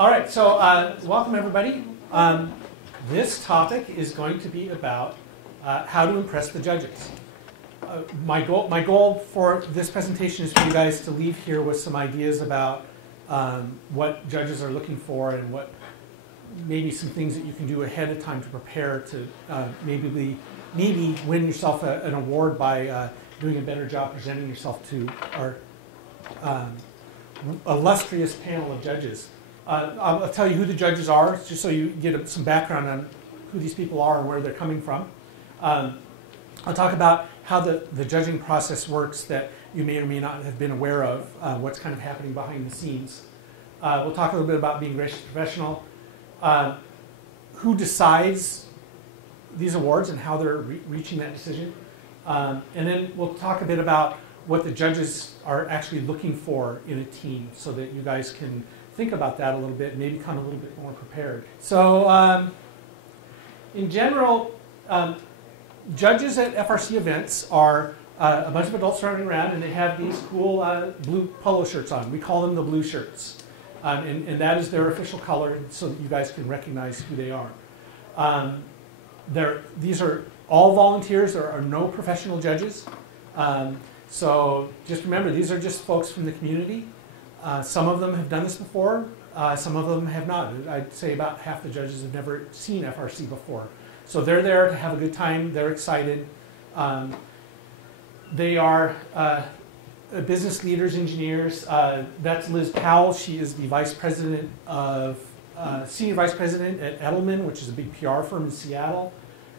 All right, so welcome everybody. This topic is going to be about how to impress the judges. My goal for this presentation is for you guys to leave here with some ideas about what judges are looking for and what maybe some things that you can do ahead of time to prepare to maybe win yourself an award by doing a better job presenting yourself to our illustrious panel of judges. I'll tell you who the judges are, just so you get some background on who these people are and where they're coming from. I'll talk about how the judging process works that you may or may not have been aware of, what's kind of happening behind the scenes. We'll talk a little bit about being gracious professional, who decides these awards and how they're reaching that decision. And then we'll talk a bit about what the judges are actually looking for in a team so that you guys can think about that a little bit, maybe come a little bit more prepared. So in general, judges at FRC events are a bunch of adults running around, and they have these cool blue polo shirts on. We call them the blue shirts. And that is their official color so that you guys can recognize who they are. These are all volunteers. There are no professional judges. So just remember, these are just folks from the community. Some of them have done this before. Some of them have not. I'd say about half the judges have never seen FRC before. So they're there to have a good time. They're excited. They are business leaders, engineers. That's Liz Powell. She is the vice president of, senior vice president at Edelman, which is a big PR firm in Seattle.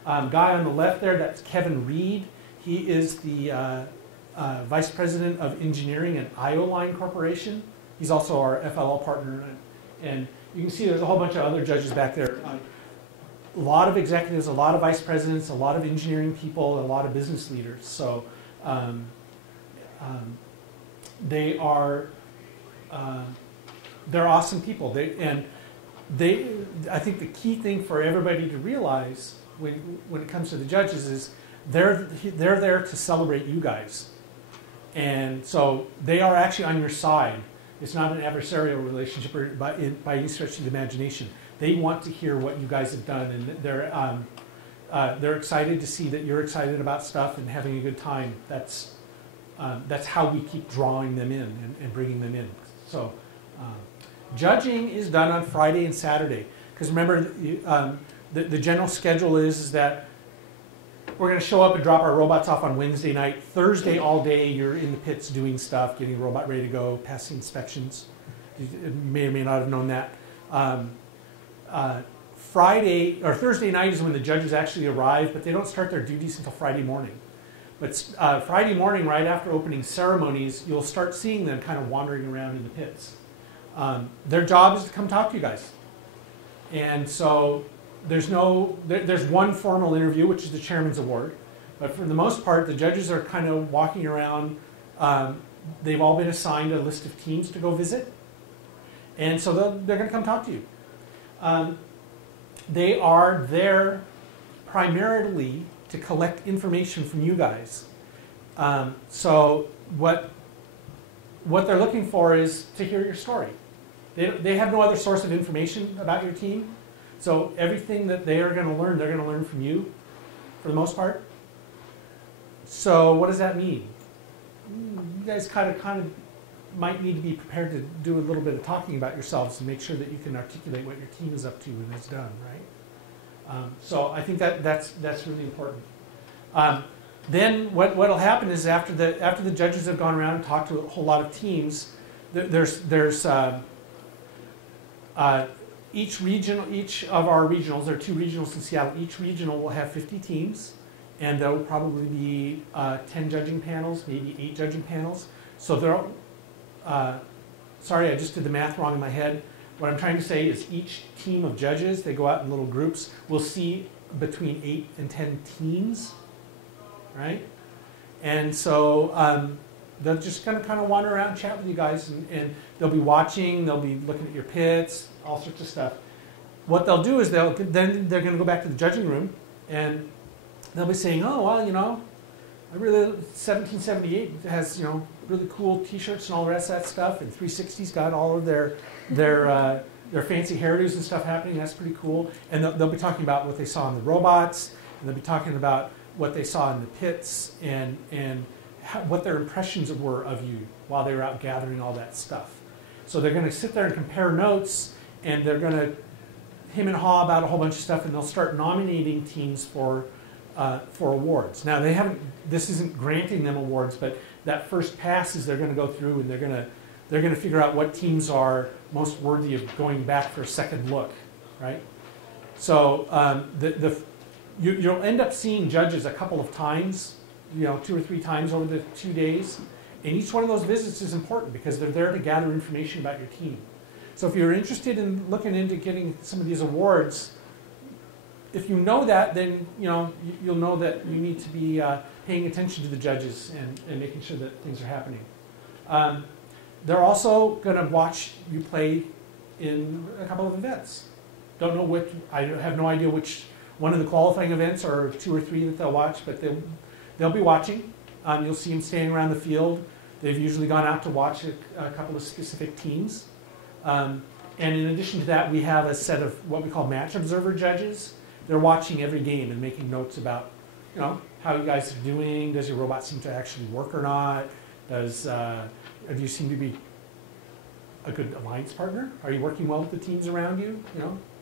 Guy on the left there, that's Kevin Reed. He is the vice president of engineering at IoLine Corporation. He's also our FLL partner. And you can see there's a whole bunch of other judges back there. A lot of executives, a lot of vice presidents, a lot of engineering people, a lot of business leaders. So they are they're awesome people. I think the key thing for everybody to realize when it comes to the judges is they're there to celebrate you guys. And so they are actually on your side. It's not an adversarial relationship by any stretch of the imagination. They want to hear what you guys have done, and they're excited to see that you're excited about stuff and having a good time. That's how we keep drawing them in and bringing them in. So judging is done on Friday and Saturday. Because remember, the general schedule is that we're going to show up and drop our robots off on Wednesday night. Thursday all day, you're in the pits doing stuff, getting the robot ready to go, passing inspections. You may or may not have known that. Friday or Thursday night is when the judges actually arrive, but they don't start their duties until Friday morning. But Friday morning, right after opening ceremonies, you'll start seeing them kind of wandering around in the pits. Their job is to come talk to you guys. And so there's one formal interview, which is the chairman's award. But for the most part, the judges are kind of walking around. They've all been assigned a list of teams to go visit. And so they're going to come talk to you. They are there primarily to collect information from you guys. So what they're looking for is to hear your story. They have no other source of information about your team. So everything that they are going to learn, they're going to learn from you, for the most part. So what does that mean? You guys kind of might need to be prepared to do a little bit of talking about yourselves and make sure that you can articulate what your team is up to and has done, right? So I think that's really important. Then what'll happen is after the judges have gone around and talked to a whole lot of teams, there's each of our regionals, there are 2 regionals in Seattle, each regional will have 50 teams, and there will probably be 10 judging panels, maybe 8 judging panels. So sorry, I just did the math wrong in my head. What I'm trying to say is each team of judges, they go out in little groups, we'll see between 8 and 10 teams, right? And so they're just going to kind of wander around and chat with you guys, and they'll be watching, they'll be looking at your pits, all sorts of stuff. What they'll do is they're going to go back to the judging room, and they'll be saying, oh, well, you know, 1778 has, you know, really cool T-shirts and all the rest of that stuff, and 360's got all of their their fancy hairdos and stuff happening. That's pretty cool. And they'll be talking about what they saw in the robots, and they'll be talking about what they saw in the pits, and what their impressions were of you while they were out gathering all that stuff. So they're going to sit there and compare notes, and they're going to hem and haw about a whole bunch of stuff, and they'll start nominating teams for awards. Now this isn't granting them awards, but that first pass is they're going to go through and they're going to figure out what teams are most worthy of going back for a second look, right? So you'll end up seeing judges a couple of times, 2 or 3 times over the 2 days, and each one of those visits is important because they're there to gather information about your team. So if you're interested in looking into getting some of these awards, if you know that, then you'll know that you need to be paying attention to the judges and making sure that things are happening. They're also going to watch you play in a couple of events. Don't know which. I have no idea which one of the qualifying events, or 2 or 3 that they'll watch, but they'll be watching. You'll see them standing around the field. They've usually gone out to watch a couple of specific teams. And in addition to that, we have a set of what we call match observer judges. They're watching every game and making notes about, how you guys are doing. Does your robot seem to actually work or not? Do you seem to be a good alliance partner? Are you working well with the teams around you?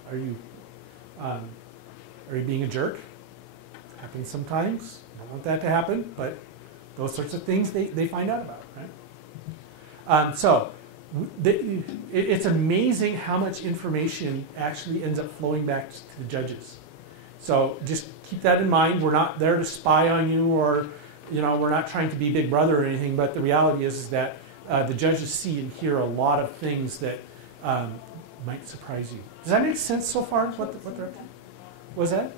Are you being a jerk? Happens sometimes. I don't want that to happen, but those sorts of things they find out about, right? It's amazing how much information actually ends up flowing back to the judges. So just keep that in mind. We're not there to spy on you, or we're not trying to be Big Brother or anything. But the reality is that the judges see and hear a lot of things that might surprise you. Does that make sense so far? What was that?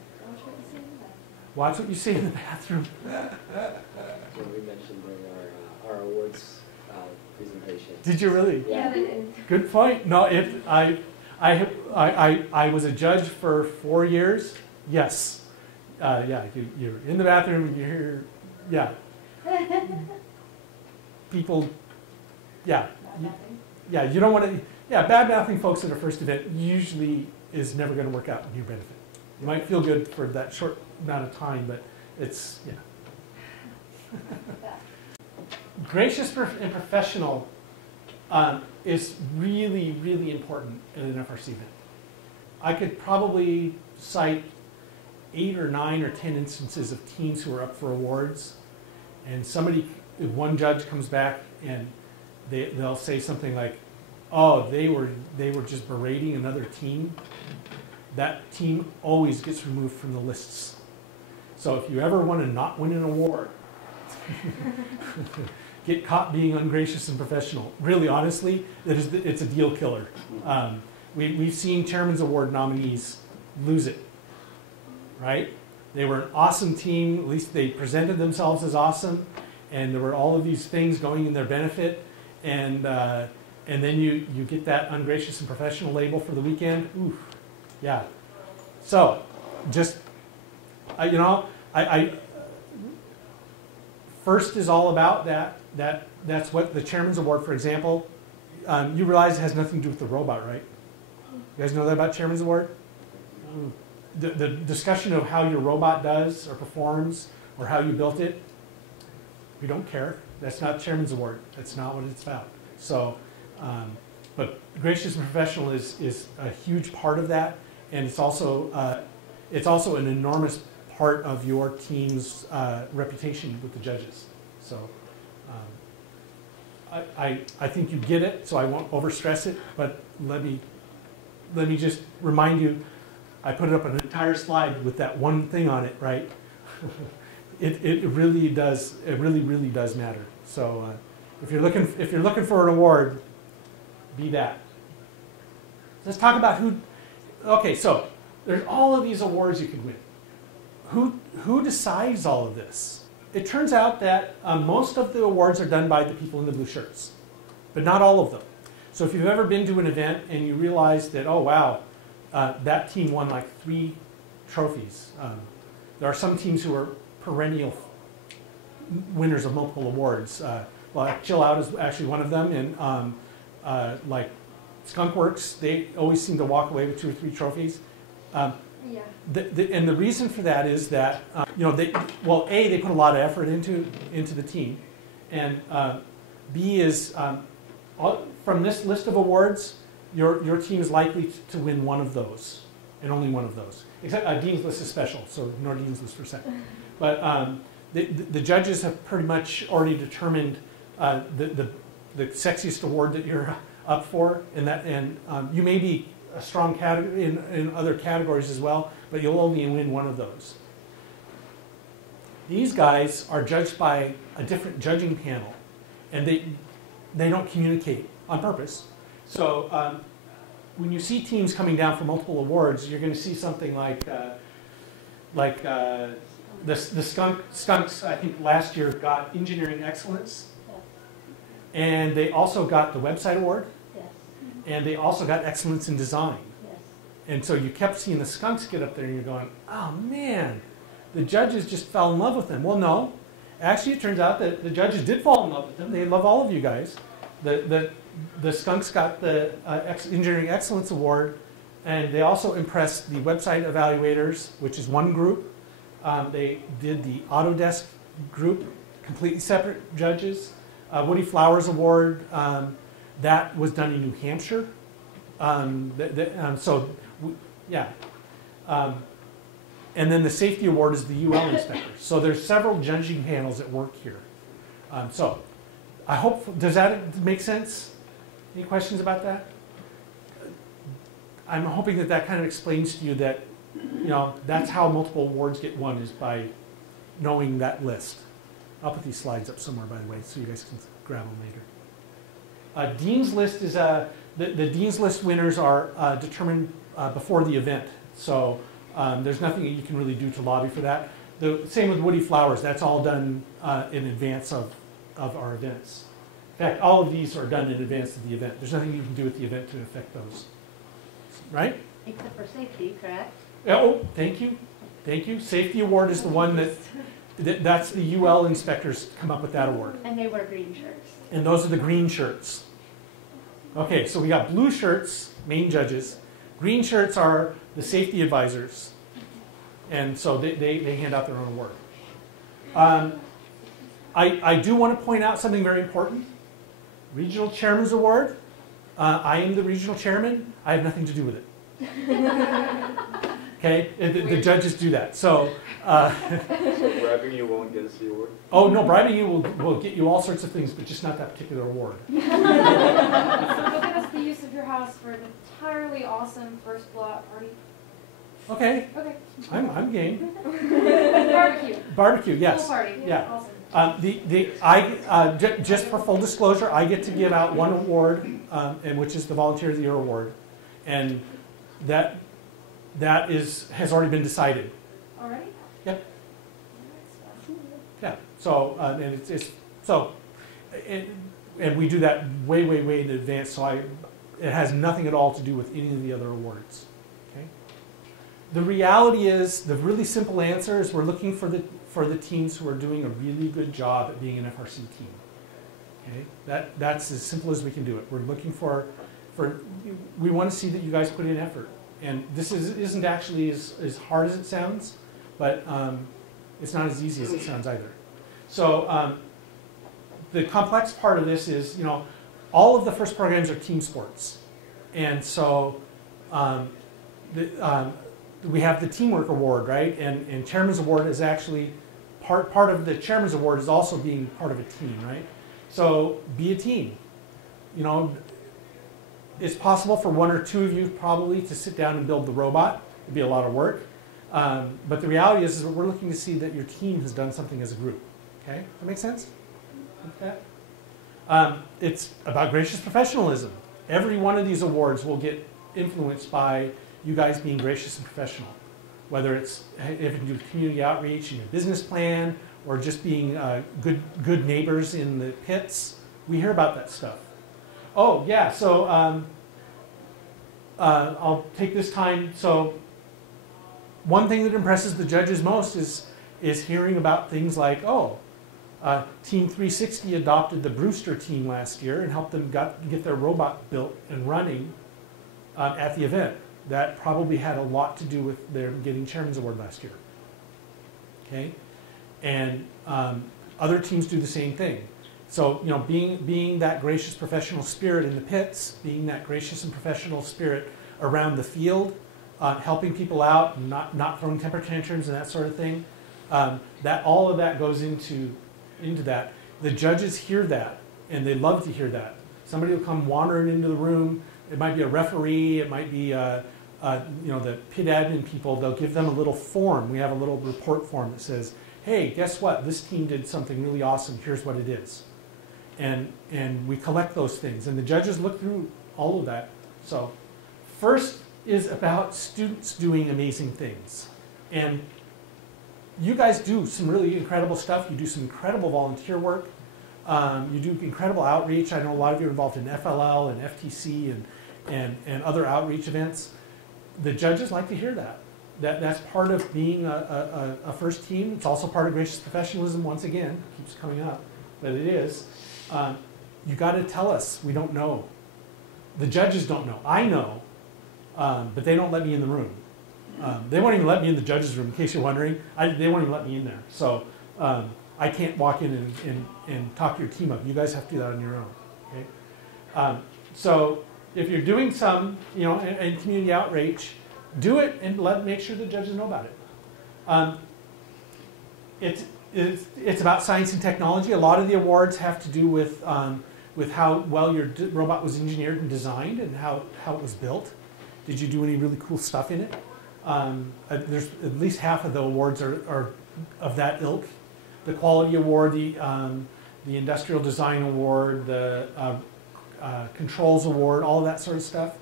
Watch what you see in the bathroom. So we mentioned in our awards presentation. Did you really? Yeah, they did. Good point. No, I was a judge for 4 years. Yes. Yeah, you're in the bathroom and you hear, yeah. People, yeah. Yeah, you don't want to, bad mouthing folks at a first event usually is never going to work out in your benefit. You might feel good for that short amount of time, but it's, Gracious and professional is really, really important in an FRC event. I could probably cite 8 or 9 or 10 instances of teams who are up for awards, and one judge comes back and they'll say something like, "Oh, they were just berating another team." That team always gets removed from the lists. So if you ever want to not win an award, get caught being ungracious and professional. Really, honestly, it's a deal killer. We've seen Chairman's Award nominees lose it, right? They were an awesome team. At least they presented themselves as awesome, and there were all of these things going in their benefit, and then you get that ungracious and professional label for the weekend. Oof, yeah. So, just FIRST is all about that. That's what the Chairman's Award, for example. You realize it has nothing to do with the robot, right? You guys know that about Chairman's Award? The discussion of how your robot does or performs or how you built it, we don't care. That's not Chairman's Award. That's not what it's about. So, but gracious and professional is a huge part of that, and it's also an enormous part of your team's reputation with the judges. So I think you get it, so I won't overstress it, but let me just remind you, I put up an entire slide with that one thing on it, right? It really does matter. So if you're looking for an award, be that. Let's talk about who. Okay, so there's all of these awards you can win. Who decides all of this? It turns out that most of the awards are done by the people in the blue shirts, but not all of them. So if you've ever been to an event and you realize that, oh wow, that team won like 3 trophies. There are some teams who are perennial winners of multiple awards. Chill Out is actually one of them, and like Skunk Works, they always seem to walk away with 2 or 3 trophies. Yeah. And the reason for that is that they put a lot of effort into the team, and B is from this list of awards, your team is likely to win one of those, and only one of those. Except Dean's List is special, so ignore Dean's List for a second. But the judges have pretty much already determined the sexiest award that you're up for, and you may be a strong category in other categories as well, but you'll only win one of those. These guys are judged by a different judging panel, and they don't communicate on purpose. So when you see teams coming down for multiple awards, you're going to see something like the Skunks, I think last year got Engineering Excellence, and they also got the Website Award, and they also got Excellence in Design. And so you kept seeing the Skunks get up there, and you're going, oh man, the judges just fell in love with them. Well, no. Actually, it turns out that the judges did fall in love with them. They love all of you guys. The Skunks got the Engineering Excellence Award, and they also impressed the website evaluators, which is one group. They did the Autodesk group, completely separate judges. Woody Flowers Award, that was done in New Hampshire. And then the Safety Award is the UL inspectors. So there's several judging panels at work here. So I hope, does that make sense? Any questions about that? I'm hoping that that kind of explains to you that, that's how multiple awards get won, is by knowing that list. I'll put these slides up somewhere, by the way, so you guys can grab them later. Dean's List is the Dean's List winners are determined before the event. So there's nothing that you can really do to lobby for that. The same with Woody Flowers. That's all done in advance of our events. In fact, all of these are done in advance of the event. There's nothing you can do with the event to affect those. Right? Except for safety, correct? Oh, thank you. Thank you. Safety Award is the one that's the UL inspectors come up with that award. And they wear green shirts. And those are the green shirts. Okay, so we got blue shirts, main judges. Green shirts are the safety advisors. And so they hand out their own award. I do want to point out something very important. Regional Chairman's Award. I am the regional chairman. I have nothing to do with it. Okay, the judges do that. So bribing you won't get us the award? Oh no, bribing you will get you all sorts of things, but just not that particular award. So you'll give us the use of your house for an entirely awesome first blowout party. Okay. Okay. I'm game. Barbecue. Barbecue, yes. Full party. Yeah. Awesome. Just for full disclosure, I get to give out one award, and which is the Volunteer of the Year award, and that has already been decided. All right. Yep. Yeah. So and we do that way in advance. So it has nothing at all to do with any of the other awards. Okay. The reality is, the really simple answer is we're looking for the teams who are doing a really good job at being an FRC team. Okay. That's as simple as we can do it. We're looking for we want to see that you guys put in effort. And this isn't actually as hard as it sounds, but it's not as easy as it sounds either. So the complex part of this is, all of the FIRST programs are team sports. And so we have the Teamwork Award, right? And Chairman's Award is actually, part of the Chairman's Award is also being part of a team, right? So be a team. It's possible for one or two of you probably to sit down and build the robot. It'd be a lot of work. But the reality is that we're looking to see that your team has done something as a group. Okay? Does that make sense? Okay. It's about gracious professionalism. Every one of these awards will get influenced by you guys being gracious and professional. Whether it's if you do community outreach in your business plan, or just being good neighbors in the pits. We hear about that stuff. Oh, yeah, so I'll take this time. So one thing that impresses the judges most is hearing about things like, Team 360 adopted the Brewster team last year and helped them get their robot built and running at the event. That probably had a lot to do with their getting Chairman's Award last year. Okay, and other teams do the same thing. So, you know, being that gracious professional spirit in the pits, being that gracious and professional spirit around the field, helping people out, and not throwing temper tantrums and that sort of thing, that all of that goes into that. The judges hear that, and they love to hear that. Somebody will come wandering into the room. It might be a referee. It might be you know, the pit admin people. They'll give them a little form. We have a little report form that says, "Hey, guess what? This team did something really awesome. Here's what it is." And we collect those things, and the judges look through all of that. So, FIRST is about students doing amazing things, and you guys do some really incredible stuff. You do some incredible volunteer work. You do incredible outreach. I know a lot of you are involved in FLL and FTC and other outreach events. The judges like to hear that. That's part of being a FIRST team. It's also part of gracious professionalism. Once again, it keeps coming up, but it is. You got to tell us. We don't know. The judges don't know. I know, but they don't let me in the room. They won't even let me in the judges' room, in case you're wondering. They won't even let me in there. So I can't walk in and talk your team up. You guys have to do that on your own. Okay? So if you're doing some, you know, in community outreach, do it and make sure the judges know about it. It's about science and technology. A lot of the awards have to do with how well your robot was engineered and designed and how it was built. Did you do any really cool stuff in it? There's at least half of the awards are of that ilk. The quality award, the industrial design award, the controls award, all of that sort of stuff.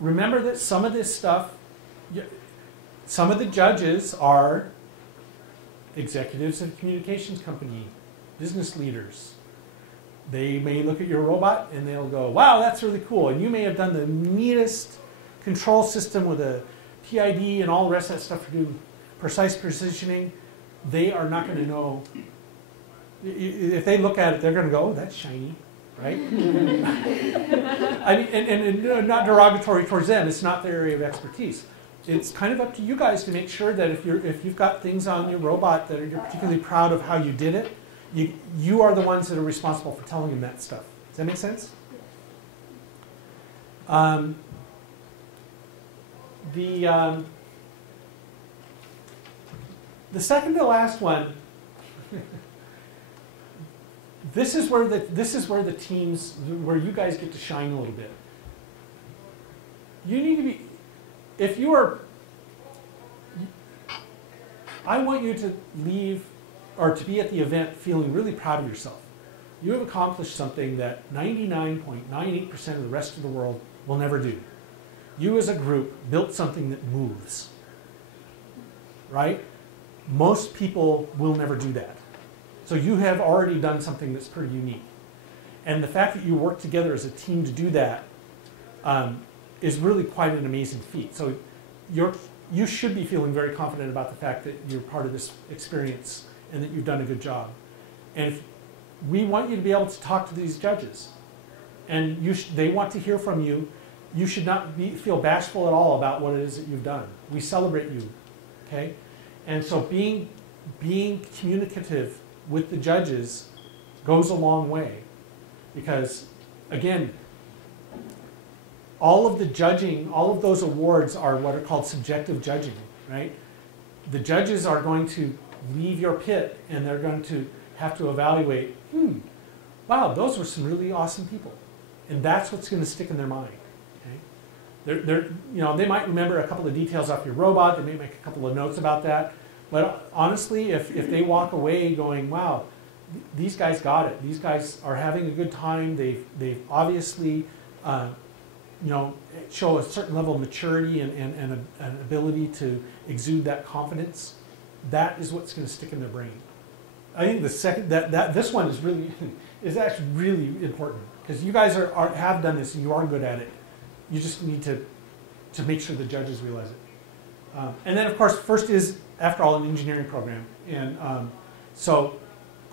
Remember that some of this stuff, some of the judges are executives of a communications company, business leaders. They may look at your robot and they'll go, "Wow, that's really cool." And you may have done the neatest control system with a PID and all the rest of that stuff for doing precise positioning. They are not going to know. If they look at it, they're going to go, "Oh, that's shiny," right? I mean, and not derogatory towards them. It's not their area of expertise. It's kind of up to you guys to make sure that if you've got things on your robot that you're particularly proud of how you did it, you are the ones that are responsible for telling them that stuff. Does that make sense? The second to last one. This is where the teams, where you guys get to shine a little bit. You need to be, if you are, I want you to leave or to be at the event feeling really proud of yourself. You have accomplished something that 99.98% of the rest of the world will never do. You as a group built something that moves, right? Most people will never do that. So you have already done something that's pretty unique. And the fact that you work together as a team to do that is really quite an amazing feat. So you should be feeling very confident about the fact that you're part of this experience and that you've done a good job. And if we want you to be able to talk to these judges, and they want to hear from you. You should not feel bashful at all about what it is that you've done. We celebrate you, okay? And so being communicative with the judges goes a long way, because again, all of the judging, all of those awards are what are called subjective judging, right? The judges are going to leave your pit and they're going to have to evaluate, wow, those were some really awesome people. And that's what's going to stick in their mind. Okay? They might remember a couple of details off your robot, they may make a couple of notes about that. But honestly, if they walk away going, wow, these guys got it. These guys are having a good time. They've obviously show a certain level of maturity and an ability to exude that confidence. That is what's going to stick in their brain. I think the second this one is actually really important, because you guys have done this and you are good at it. You just need to make sure the judges realize it. And then of course, FIRST is, after all, an engineering program, and so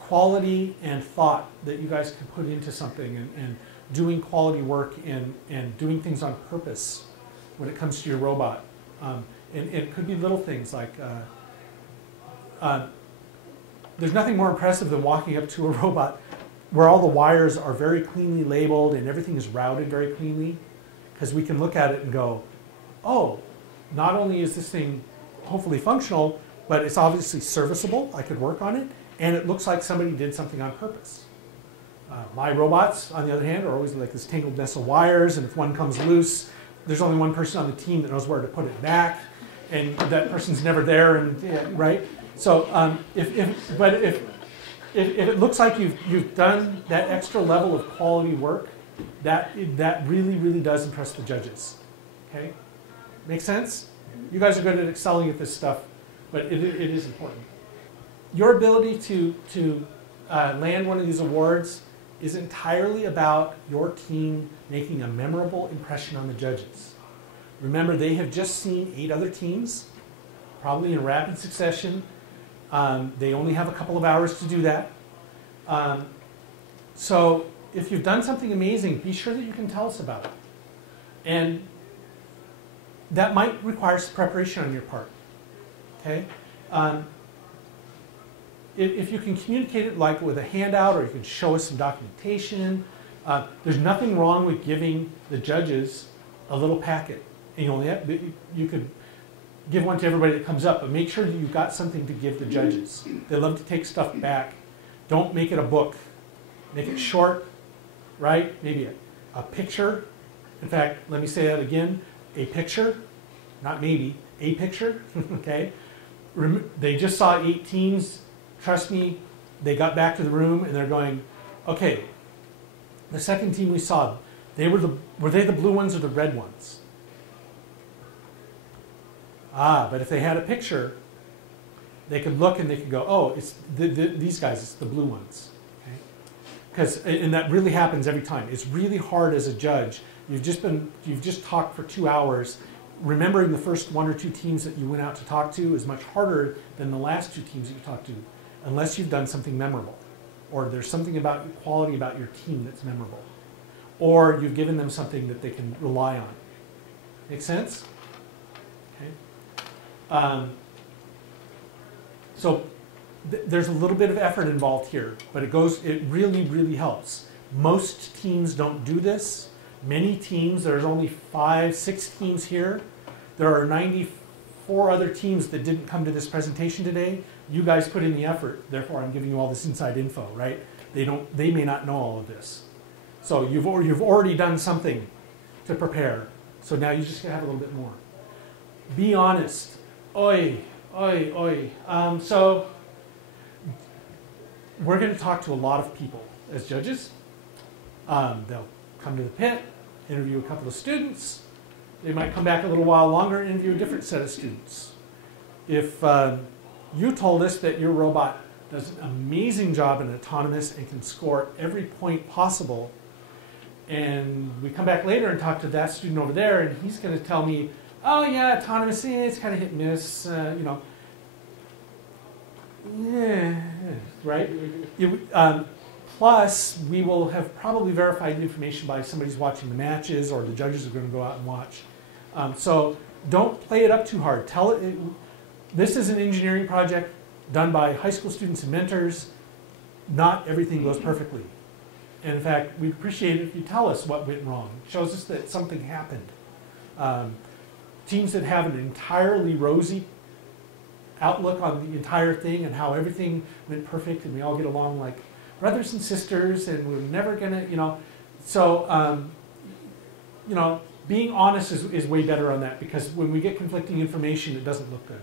quality and thought that you guys can put into something, and doing quality work, and doing things on purpose when it comes to your robot. And it could be little things like, there's nothing more impressive than walking up to a robot where all the wires are very cleanly labeled and everything is routed very cleanly, because we can look at it and go, oh, not only is this thing hopefully functional, but it's obviously serviceable, I could work on it, and it looks like somebody did something on purpose. My robots, on the other hand, are always like this tangled mess of wires, and if one comes loose, there's only one person on the team that knows where to put it back, and that person's never there, and yeah, right? So if it looks like you've done that extra level of quality work, that really, really does impress the judges. Okay? Make sense? You guys are good at excelling at this stuff, but it is important. Your ability to land one of these awards is entirely about your team making a memorable impression on the judges. Remember, they have just seen 8 other teams, probably in rapid succession. They only have a couple of hours to do that. So if you've done something amazing, be sure that you can tell us about it. And that might require some preparation on your part. Okay? If you can communicate it like with a handout, or you can show us some documentation, there's nothing wrong with giving the judges a little packet. And you could give one to everybody that comes up, but make sure that you've got something to give the judges. They love to take stuff back. Don't make it a book. Make it short, right? Maybe a picture. In fact, let me say that again. A picture, not maybe, a picture, okay? They just saw 8 teams. Trust me, they got back to the room and they're going, okay, the second team we saw, were they the blue ones or the red ones? But if they had a picture, they could look and they could go, oh, it's these guys, it's the blue ones. And that really happens every time. It's really hard as a judge. You've just talked for 2 hours. Remembering the first 1 or 2 teams that you went out to talk to is much harder than the last 2 teams that you talked to, unless you've done something memorable, or there's something about quality about your team that's memorable, or you've given them something that they can rely on. Make sense? Okay. So there's a little bit of effort involved here, but it really, really helps. Most teams don't do this. Many teams, there's only 5, 6 teams here. There are 94 other teams that didn't come to this presentation today. You guys put in the effort, therefore I'm giving you all this inside info, right? They may not know all of this. So you've already done something to prepare. So now you just have a little bit more. Be honest. Oi, oi, oi. So we're going to talk to a lot of people as judges. They'll come to the pit, interview a couple of students. They might come back a little while longer and interview a different set of students. If you told us that your robot does an amazing job in autonomous and can score every point possible, and we come back later and talk to that student over there, and he's going to tell me, oh yeah, autonomous, it's kind of hit and miss, yeah, right? Plus, we will have probably verified the information by somebody's watching the matches, or the judges are going to go out and watch. So don't play it up too hard. This is an engineering project done by high school students and mentors. Not everything goes perfectly. And in fact, we'd appreciate it if you tell us what went wrong. It shows us that something happened. Teams that have an entirely rosy outlook on the entire thing and how everything went perfect and we all get along like brothers and sisters and we're never going to, So, being honest is way better on that, because when we get conflicting information, it doesn't look good.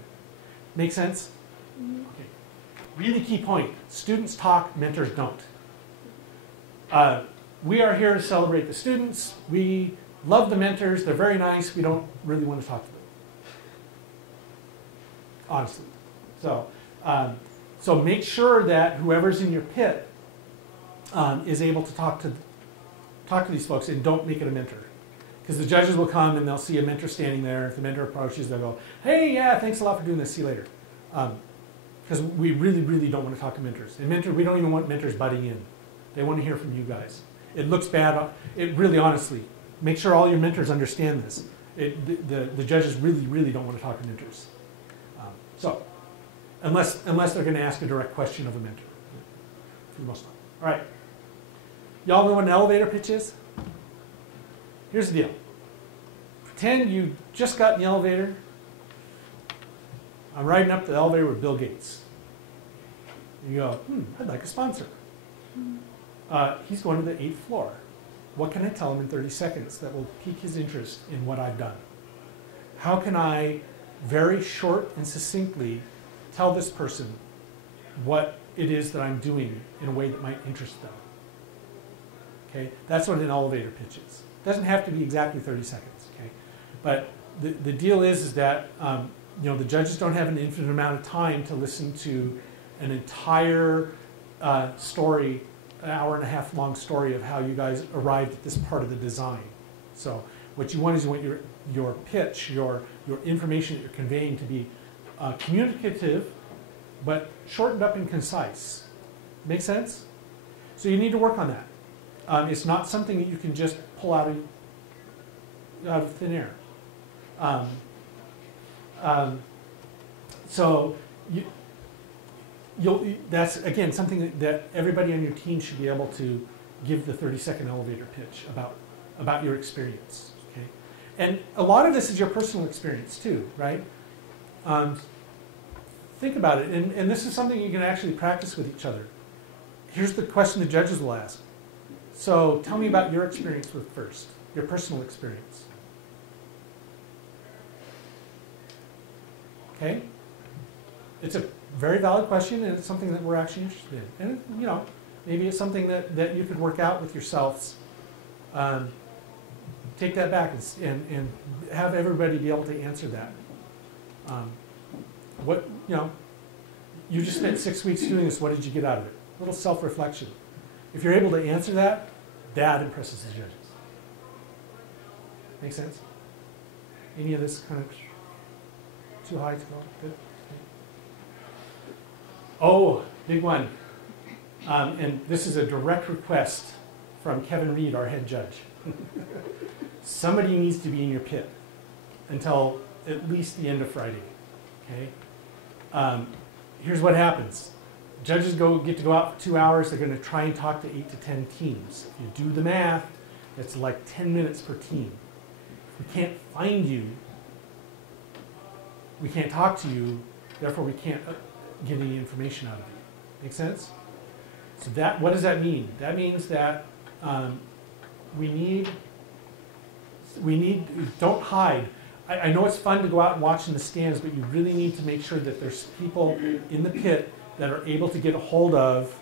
Make sense? Okay. Really key point. Students talk, mentors don't. We are here to celebrate the students. We love the mentors. They're very nice. We don't really want to talk to them. Honestly. So make sure that whoever's in your pit is able to talk to these folks, and don't make it a mentor. Because the judges will come and they'll see a mentor standing there. If the mentor approaches, they'll go, hey, yeah, thanks a lot for doing this. See you later. because we really, really don't want to talk to mentors. And we don't even want mentors butting in. They want to hear from you guys. It looks bad. It really, honestly, make sure all your mentors understand this. The judges really, really don't want to talk to mentors. So, unless they're going to ask a direct question of a mentor, for the most part. All right. Y'all know what an elevator pitch is? Here's the deal. Pretend you just got in the elevator. I'm riding up the elevator with Bill Gates. You go, I'd like a sponsor. He's going to the 8th floor. What can I tell him in 30 seconds that will pique his interest in what I've done? How can I very short and succinctly tell this person what it is that I'm doing in a way that might interest them? Okay, that's what an elevator pitch is. It doesn't have to be exactly 30 seconds. Okay, but the deal is that the judges don't have an infinite amount of time to listen to an entire story, an hour-and-a-half long story of how you guys arrived at this part of the design. So what you want is you want your pitch, your information that you're conveying to be communicative, but shortened up and concise. Make sense? So you need to work on that. It's not something that you can just pull out of thin air. So that's, again, something that everybody on your team should be able to give the 30-second elevator pitch about your experience. Okay? And a lot of this is your personal experience too, right? Think about it, and this is something you can actually practice with each other. Here's the question the judges will ask. So tell me about your experience with FIRST, your personal experience. Okay? It's a very valid question, and it's something that we're actually interested in. And, maybe it's something that you could work out with yourselves. Take that back and have everybody be able to answer that. You just spent 6 weeks doing this. What did you get out of it? A little self-reflection. If you're able to answer that, that impresses the judges. Make sense? Any of this kind of too high to go? Good? Oh, big one. And this is a direct request from Kevin Reed, our head judge. Somebody needs to be in your pit until at least the end of Friday. Okay? Here's what happens. Judges get to go out for 2 hours. They're going to try and talk to 8 to 10 teams. If you do the math, it's like 10 minutes per team. If we can't find you, we can't talk to you, therefore we can't get any information out of you. Make sense? So what does that mean? That means that we need, don't hide. I know it's fun to go out and watch in the stands, but you really need to make sure that there's people in the pit that are able to get a hold of,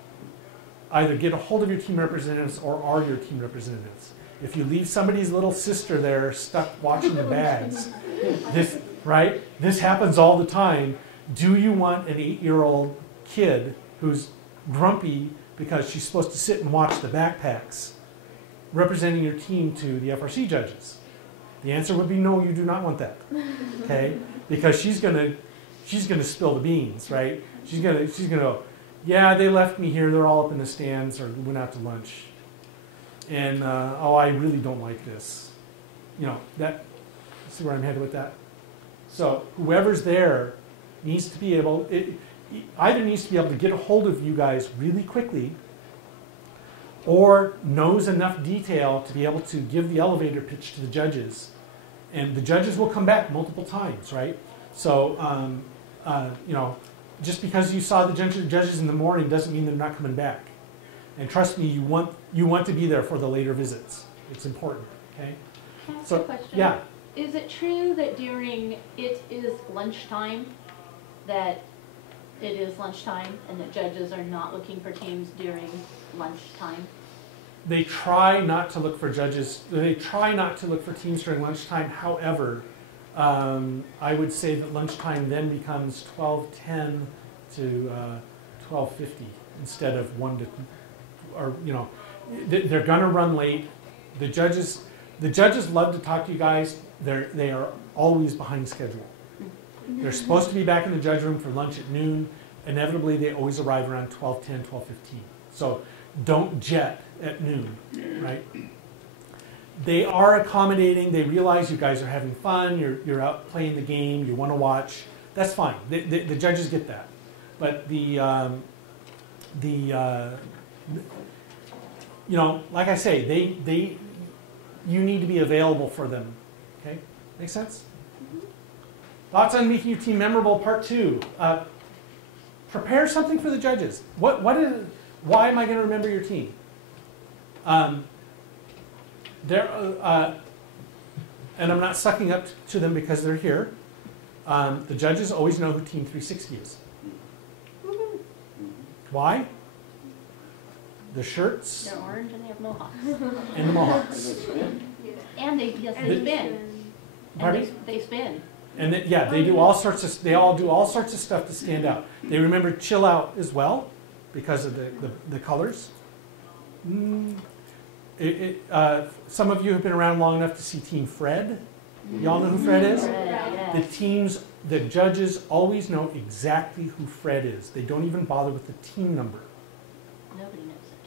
either get a hold of your team representatives or are your team representatives. If you leave somebody's little sister there stuck watching the bags, this happens all the time. Do you want an 8-year-old kid who's grumpy because she's supposed to sit and watch the backpacks representing your team to the FRC judges? The answer would be no, you do not want that. Okay? Because she's gonna spill the beans, right? She's gonna go, yeah, they left me here, they're all up in the stands or went out to lunch. And I really don't like this. See where I'm headed with that? So whoever's there needs to be able, either needs to be able to get a hold of you guys really quickly, or knows enough detail to be able to give the elevator pitch to the judges. And the judges will come back multiple times, right? So, just because you saw the judges in the morning doesn't mean they're not coming back. And trust me, you want to be there for the later visits. It's important, okay? Can I ask a question? Yeah. Is it true that during it is lunchtime, that it is lunchtime and that judges are not looking for teams during lunchtime? They try not to look for judges. They try not to look for teams during lunchtime. However, I would say that lunchtime then becomes 12:10 to 12:50 instead of 1 to, or they're gonna run late. The judges love to talk to you guys. They are always behind schedule. They're supposed to be back in the judge room for lunch at noon. inevitably they always arrive around 12:10, 12:15. So don't jet at noon, right? They are accommodating. They realize you guys are having fun. You're out playing the game. You want to watch. That's fine. The judges get that. But you know, like I say, you need to be available for them. Okay, make sense? Thoughts on making your team memorable? Part 2. Prepare something for the judges. Why am I going to remember your team? And I'm not sucking up to them because they're here. The judges always know who Team 360 is. Why? The shirts They're orange and they have mohawks. and the mohawks. And they spin. Pardon? And they spin. And they do all sorts of. They all do all sorts of stuff to stand out. They remember chill out as well, because of the colors. Some of you have been around long enough to see Team Fred. Y'all know who Fred is? The judges always know exactly who Fred is. They don't even bother with the team number. Nobody knows that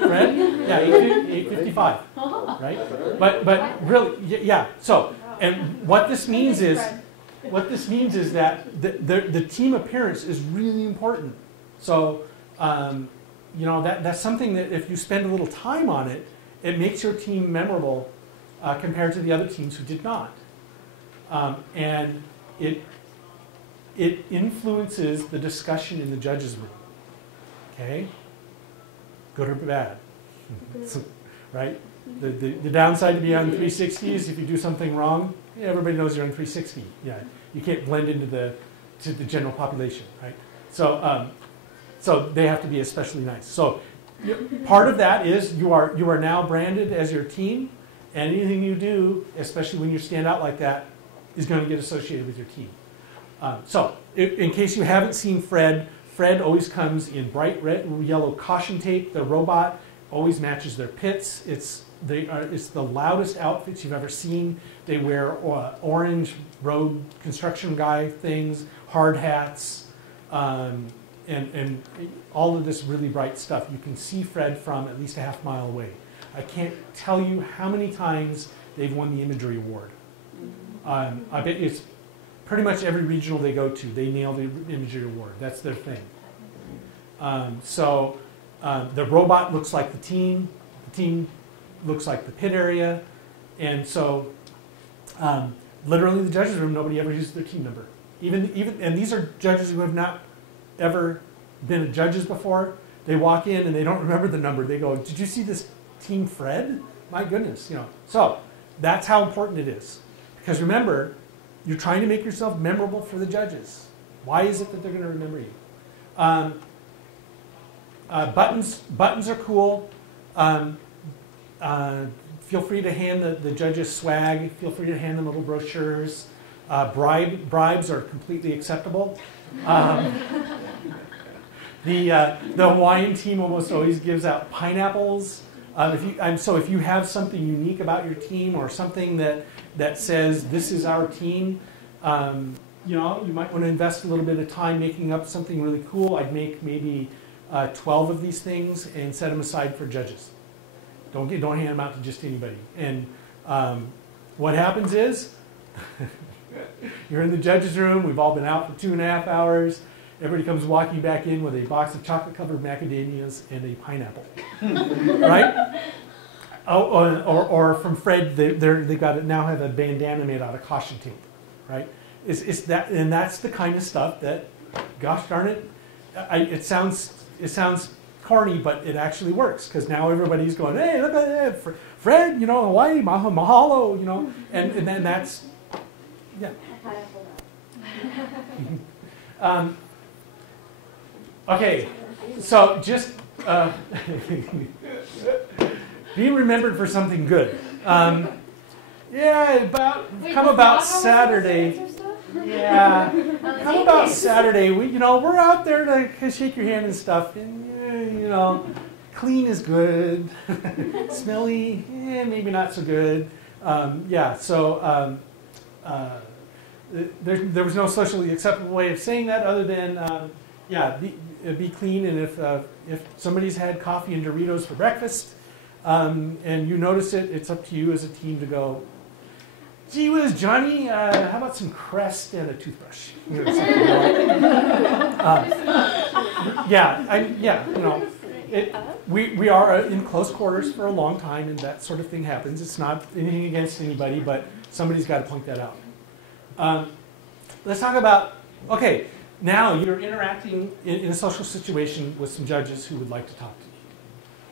too. Fred? Yeah, 855. Right? But really, yeah. So, and what this means is that the team appearance is really important. So, you know, that's something that if you spend a little time on it, it makes your team memorable compared to the other teams who did not. And it influences the discussion in the judges' room. Okay? Good or bad? Right? The downside to be on 360 is if you do something wrong, everybody knows you're on 360. Yeah, you can't blend into the general population, right? So so they have to be especially nice. So part of that is you are now branded as your team, and anything you do, especially when you stand out like that, is going to get associated with your team. So in case you haven't seen Fred always comes in bright red and yellow caution tape. The robot always matches their pits. It's the loudest outfits you've ever seen. They wear orange road construction guy things, hard hats, and all of this really bright stuff. You can see Fred from at least a half mile away. I can't tell you how many times they've won the imagery award. I bet it's pretty much every regional they go to, they nail the imagery award. That's their thing. So the robot looks like the team looks like the pit area, and so literally the judges' room, nobody ever uses their team number. And these are judges who have not ever been judges before. They walk in and they don't remember the number. They go, "Did you see this Team Fred? My goodness, you know." So that's how important it is, because remember, you're trying to make yourself memorable for the judges. Why is it that they're going to remember you? Buttons are cool. Feel free to hand the judges swag. Feel free to hand them little brochures. Bribes are completely acceptable. The Hawaiian team almost always gives out pineapples. So if you have something unique about your team or something that says this is our team, you know, you might want to invest a little bit of time making up something really cool. I'd make maybe 12 of these things and set them aside for judges. Don't hand them out to just anybody. And what happens is you're in the judges' room. We've all been out for 2.5 hours. Everybody comes walking back in with a box of chocolate-covered macadamias and a pineapple, right? Or from Fred, they got it now have a bandana made out of caution tape, right? It's that, and that's the kind of stuff that, gosh darn it, it sounds corny, but it actually works, because now everybody's going, "Hey, look at that, Fred, you know, Hawaii, mahalo, you know," and then that's, yeah. Okay, so just be remembered for something good. About Saturday. Yeah, come about Saturday. We're out there to shake your hand and stuff, and you know, clean is good. Smelly, maybe not so good. there was no socially acceptable way of saying that other than, yeah, be clean. And if somebody's had coffee and Doritos for breakfast, and you notice it, it's up to you as a team to go, gee whiz, Johnny, how about some Crest and a toothbrush? You know, something we are in close quarters for a long time, and that sort of thing happens. It's not anything against anybody, but somebody's got to point that out. Let's talk about, okay, now you're interacting in a social situation with some judges who would like to talk to you.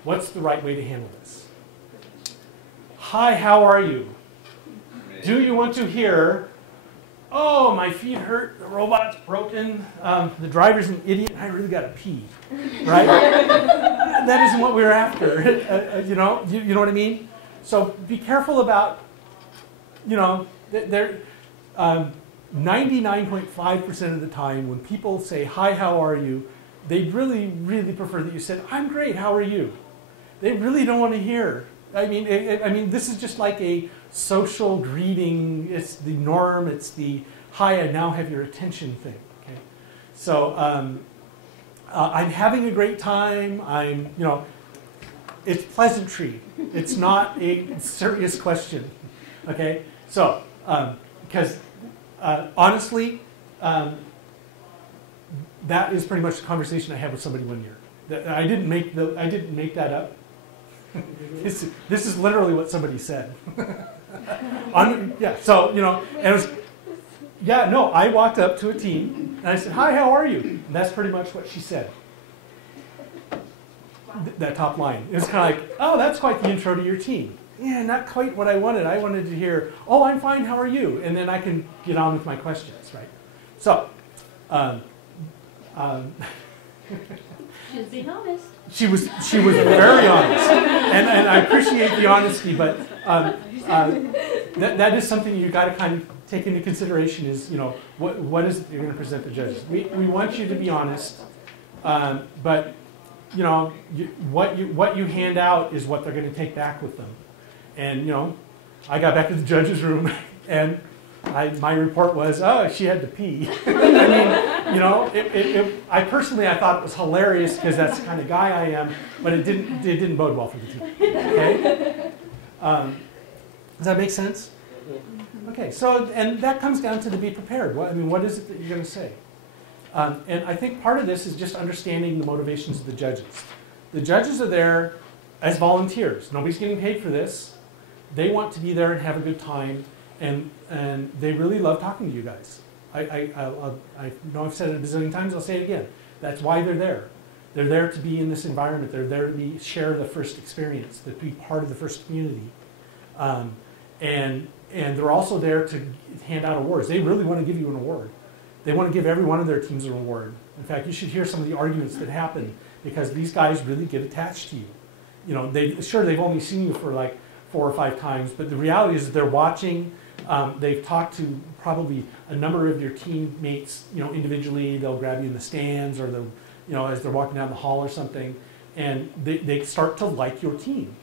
What's the right way to handle this? Hi, how are you? Do you want to hear, oh, my feet hurt, the robot's broken, the driver's an idiot, I really got to pee, right? That isn't what we were after, you know what I mean? So be careful about, 99.5% of the time when people say, hi, how are you, they really, really prefer that you said, I'm great, how are you? They really don't want to hear. I mean, this is just like a social greeting. It's the norm. It's the hi, I now have your attention thing. Okay, so I'm having a great time. It's pleasantry. It's not a serious question. Okay, so because honestly, that is pretty much the conversation I had with somebody one year. I didn't make that up. This is literally what somebody said. Yeah, so, and it was, yeah, no, I walked up to a team and I said, hi, how are you? And that's pretty much what she said. That top line. It was kind of like, oh, that's quite the intro to your team. Yeah, not quite what I wanted. I wanted to hear, oh, I'm fine, how are you? And then I can get on with my questions, right? So, She's being honest. She was very honest, and I appreciate the honesty. But that is something you got to kind of take into consideration. Is what is it you're going to present the judges? We want you to be honest, but what you hand out is what they're going to take back with them. And I got back to the judges' room, and my report was, oh, she had to pee. I personally thought it was hilarious because that's the kind of guy I am, but it didn't bode well for the team. Okay, does that make sense? Okay, so and that comes down to be prepared. What is it that you're going to say? And I think part of this is just understanding the motivations of the judges. The judges are there as volunteers. Nobody's getting paid for this. They want to be there and have a good time. And they really love talking to you guys. I know I've said it a bazillion times, I'll say it again. That's why they're there. They're there to be in this environment. They're there to share the FIRST experience, to be part of the FIRST community. And they're also there to hand out awards. They really want to give you an award. They want to give every one of their teams an award. In fact, you should hear some of the arguments that happen because these guys really get attached to you. They've only seen you for like 4 or 5 times, but the reality is that they're watching. They've talked to probably a number of your teammates, individually. They'll grab you in the stands or they'll, as they're walking down the hall or something, and they start to like your team.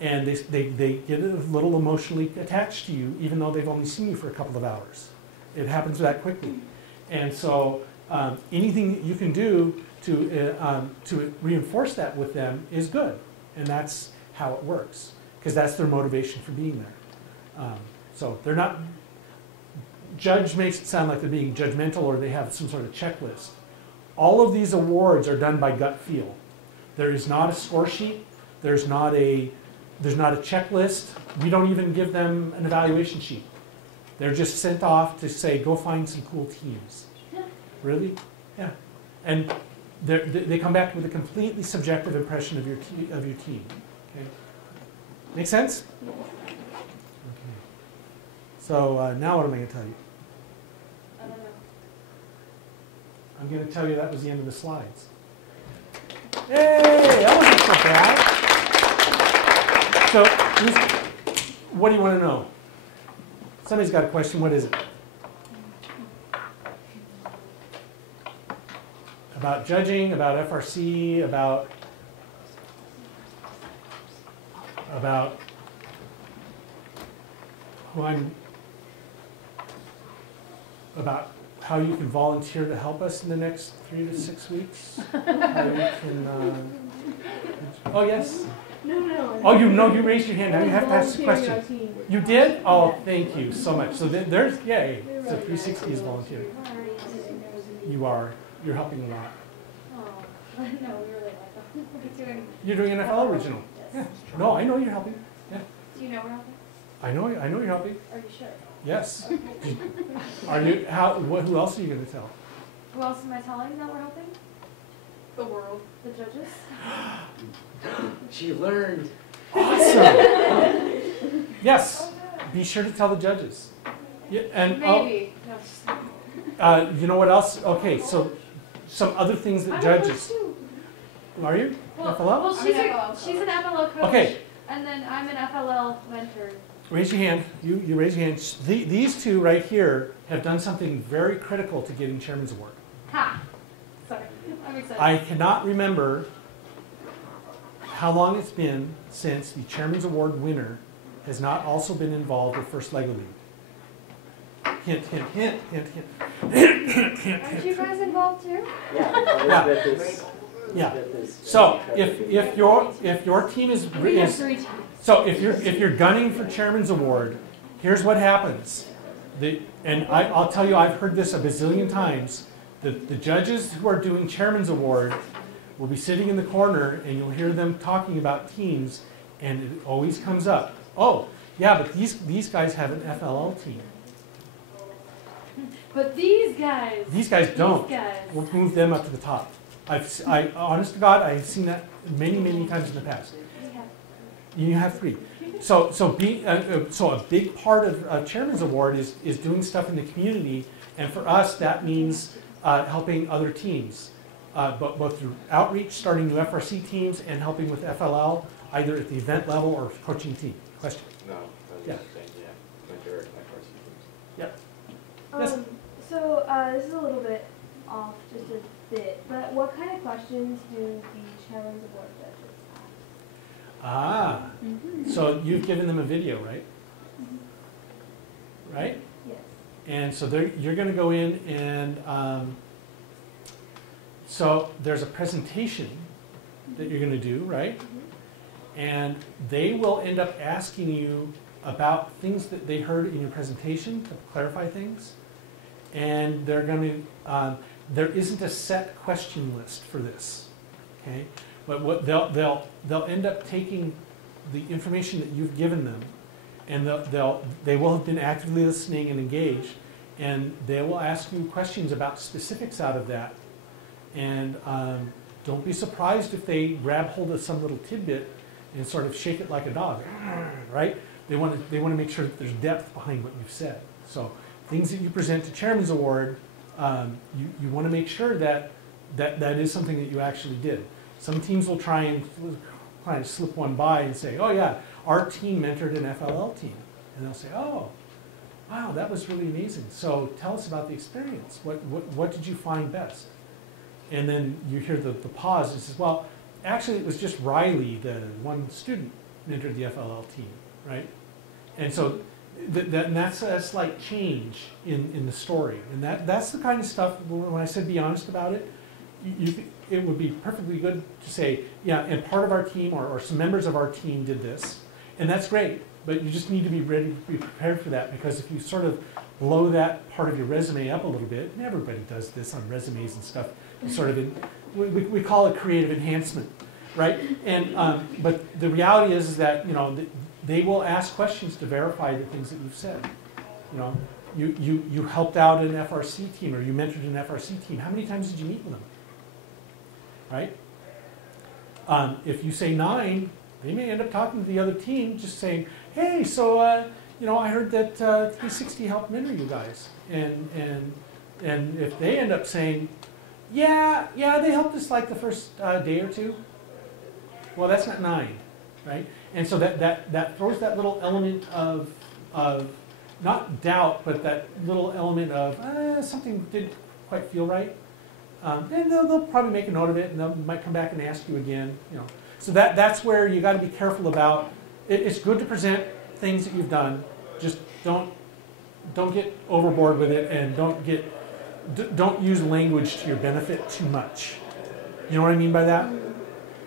And they get a little emotionally attached to you, even though they've only seen you for a couple of hours. It happens that quickly. And so anything that you can do to reinforce that with them is good. And that's how it works, because that's their motivation for being there. So they're not, judge makes it sound like they're being judgmental or they have some sort of checklist. All of these awards are done by gut feel. There is not a score sheet. There's not a checklist. We don't even give them an evaluation sheet. They're just sent off to say, go find some cool teams. Yeah. Really? Yeah. And they come back with a completely subjective impression of your team. Okay. Make sense? So now what am I going to tell you? I don't know. I'm going to tell you that was the end of the slides. Hey, that wasn't so bad. So, what do you want to know? Somebody's got a question. What is it? About judging, about FRC, about who I'm. about how you can volunteer to help us in the next 3 to 6 weeks. How you can, oh, yes. No. Oh, you raised your hand. Now you have to ask the question. You did? Oh, thank you so much. So there's, yay. So 360 is volunteering. You are. You're helping a lot. Oh, no, we really like them. We're doing. You're doing NFL original. Yes. Yeah. No, I know you're helping. Yeah. Do you know we're helping? I know you're helping. Are you sure? Yes. Are you? Who else are you going to tell? Who else am I telling that we're helping? The world. The judges? She learned. Awesome. Yes. Be sure to tell the judges. Yeah, and Maybe. No, just, you know what else? Okay, so some other things that I'm a judges. coach too. Are you? Well, FLL? well, I'm an FLL she's an FLL coach. Okay. And then I'm an FLL mentor. Raise your hand. You raise your hand. These two right here have done something very critical to getting Chairman's Award. Ha! Sorry. I'm excited. I cannot remember how long it's been since the Chairman's Award winner has not also been involved with First Lego League. Hint, hint, hint, hint, hint. Aren't you guys involved too? Yeah. Elizabeth is- Yeah. Elizabeth is- So if your team is We have 3 teams. so if you're gunning for Chairman's Award, here's what happens. I'll tell you, I've heard this a bazillion times. The judges who are doing Chairman's Award will be sitting in the corner, and you'll hear them talking about teams, and it always comes up. Oh, yeah, but these guys have an FLL team. But these guys. These guys don't. These guys. We'll move them up to the top. Honest to God, I've seen that many, many times in the past. You have 3. So a big part of Chairman's Award is doing stuff in the community, and for us that means helping other teams, both through outreach, starting new FRC teams, and helping with FLL, either at the event level or coaching team. Question? No, I was Yeah. just saying, yeah, majority of my first teams. Yep. Um, so this is a little bit off, just a bit, but what kind of questions do the Chairman's Award judges ask? So you've given them a video, right? Right? Yes. And so you're going to go in and so there's a presentation that you're going to do, right? And they will end up asking you about things that they heard in your presentation to clarify things. And they're going to, there isn't a set question list for this, okay? But what they'll end up taking the information that you've given them, and they will have been actively listening and engaged, and they will ask you questions about specifics out of that. And don't be surprised if they grab hold of some little tidbit and sort of shake it like a dog, right? They want to make sure that there's depth behind what you've said. So things that you present to Chairman's Award, you want to make sure that is something that you actually did. Some teams will try and kind of slip one by and say, oh yeah, our team mentored an FLL team. And they'll say, oh, wow, that was really amazing. So tell us about the experience. What did you find best? And then you hear the pause and says, well, actually it was just Riley, the one student, mentored the FLL team, right? And so that's a slight change in the story. And that's the kind of stuff, when I said be honest about it, it would be perfectly good to say, yeah, and part of our team or some members of our team did this. And that's great, but you just need to be ready to be prepared for that, because if you sort of blow that part of your resume up a little bit, and everybody does this on resumes and stuff, sort of we call it creative enhancement, right? And but the reality is that they will ask questions to verify the things that you've said. You helped out an FRC team, or you mentored an FRC team. How many times did you meet with them? Right? If you say 9, they may end up talking to the other team, just saying, "Hey, so I heard that 360 helped mentor you guys," and if they end up saying, "Yeah, they helped us like the first day or 2," well, that's not 9, right? And so that throws that little element of not doubt, but that little element of something didn't quite feel right. And they'll probably make a note of it, and they might come back and ask you again. So that's where you got to be careful about. It's good to present things that you've done. Just don't overboard with it, and don't use language to your benefit too much. You know what I mean by that?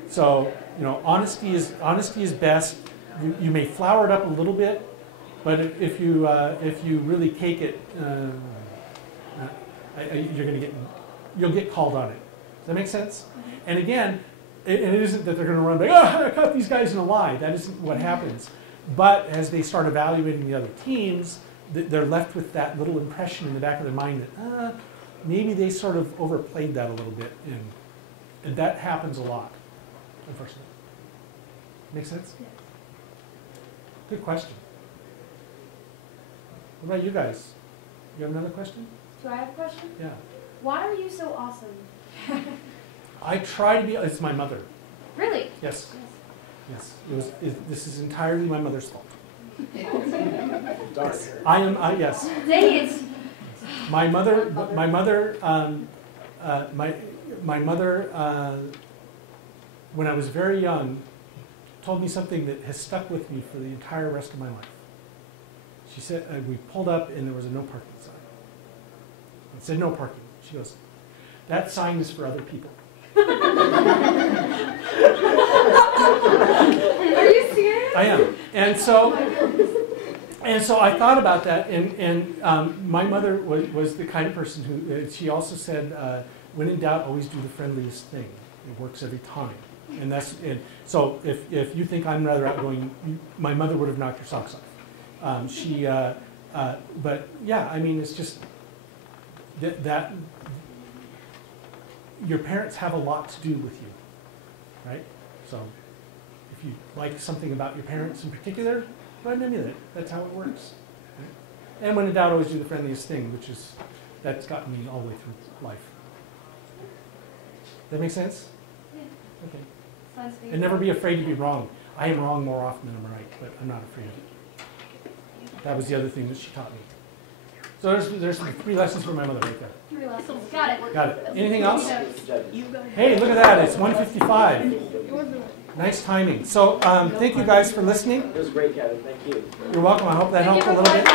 So, you know, honesty is best. You may flower it up a little bit, but if you really cake it, you'll get called on it. Does that make sense? And again, and it isn't that they're going to run like, oh, I caught these guys in a lie. That isn't what happens. But as they start evaluating the other teams, they're left with that little impression in the back of their mind that maybe they sort of overplayed that a little bit, and that happens a lot, unfortunately. Make sense? Yes. Good question. What about you guys? You have another question? Do I have a question? Yeah. Why are you so awesome? I try to be. It's my mother. Really? Yes. Yes. This is entirely my mother's fault. Darn. Yes. Dang it! My mother, when I was very young, told me something that has stuck with me for the entire rest of my life. She said, we pulled up and there was a no parking sign. It said no parking. She goes, that sign is for other people. Are you serious? I am. And so I thought about that, and my mother was the kind of person who, she also said, when in doubt, always do the friendliest thing. It works every time. And so if you think I'm rather outgoing, my mother would have knocked your socks off. But yeah, I mean, it's just that your parents have a lot to do with you, right? So if you like something about your parents in particular, go ahead and emulate it. That's how it works. Right? And when in doubt, always do the friendliest thing, that's gotten me all the way through life. That make sense? Yeah. Okay. Sounds good. And never be afraid to be wrong. I am wrong more often than I'm right, but I'm not afraid of it. That was the other thing that she taught me. So there's 3 lessons from my mother right there. 3 lessons. Got it. Got it. Anything else? Judges. Hey, look at that. It's 1:55. Nice timing. So thank you guys for listening. It was great, Kevin. Thank you. You're welcome. I hope that helped a little bit.